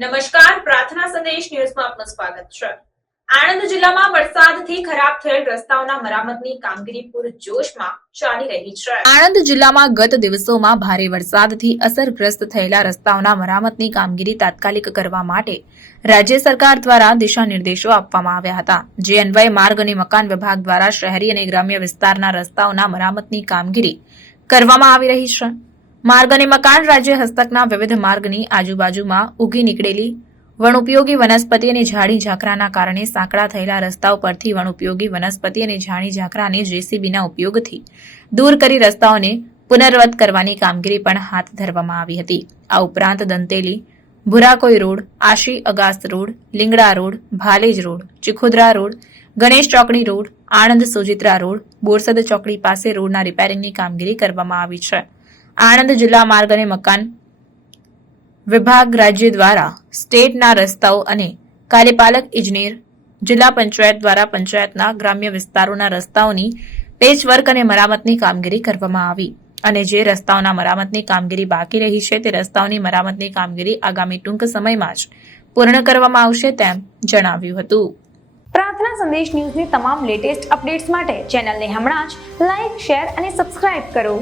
નમસ્કાર, પ્રાર્થના સંદેશ ન્યૂઝમાં આપનું સ્વાગત છે। આણંદ જિલ્લામાં વરસાદથી ખરાબ થયેલ રસ્તાઓના મરામતની કામગીરી પૂરજોશમાં ચાલી રહી છે। આણંદ જિલ્લામાં ગત દિવસોમાં ભારે વરસાદથી અસરગ્રસ્ત થયેલા રસ્તાઓના મરામતની કામગીરી તાત્કાલિક કરવા માટે રાજ્ય સરકાર દ્વારા દિશા નિર્દેશો આપવામાં આવ્યા હતા, જે અન્વયે માર્ગ અને મકાન વિભાગ દ્વારા શહેરી અને ગ્રામ્ય વિસ્તારના રસ્તાઓના મરામતની કામગીરી કરવામાં આવી રહી છે। માર્ગ અને મકાન રાજ્ય હસ્તકના વિવિધ માર્ગની આજુબાજુમાં ઉગી નીકળેલી વનઉપયોગી વનસ્પતિ અને ઝાડી ઝાકરાના કારણે સાંકડા થયેલા રસ્તાઓ પરથી વનઉપયોગી વનસ્પતિ અને ઝાડી ઝાકરાને જેસીબીના ઉપયોગથી દૂર કરી રસ્તાઓને પુનર્વત કરવાની કામગીરી પણ હાથ ધરવામાં આવી હતી। આ ઉપરાંત Danteli, Bhurakoi road, Ashi Agas road, Lingda road, Bhalej road, Chikhodara road, Ganesh ચોકડી રોડ, આણંદ સોજિત્રા રોડ, બોરસદ ચોકડી પાસે રોડના રિપેરિંગની કામગીરી કરવામાં આવી છે। આણંદ જિલ્લા માર્ગ અને મકાન વિભાગ રાજ્ય દ્વારા સ્ટેટના રસ્તાઓ અને કાર્યપાલક ઇજનેર જિલ્લા પંચાયત દ્વારા પંચાયતના ગ્રામ્ય વિસ્તારોના રસ્તાઓની પેચવર્ક અને મરામતની કામગીરી કરવામાં આવી અને જે રસ્તાઓના મરામતની કામગીરી બાકી રહી છે તે રસ્તાઓની મરામતની કામગીરી આગામી ટૂંક સમયમાં જ પૂર્ણ કરવામાં આવશે તેમ જણાવ્યું હતું। પ્રાર્થના સંદેશ ન્યૂઝની તમામ લેટેસ્ટ અપડેટ્સ માટે ચેનલને હમણાં જ લાઇક, શેર અને સબસ્ક્રાઇબ કરો।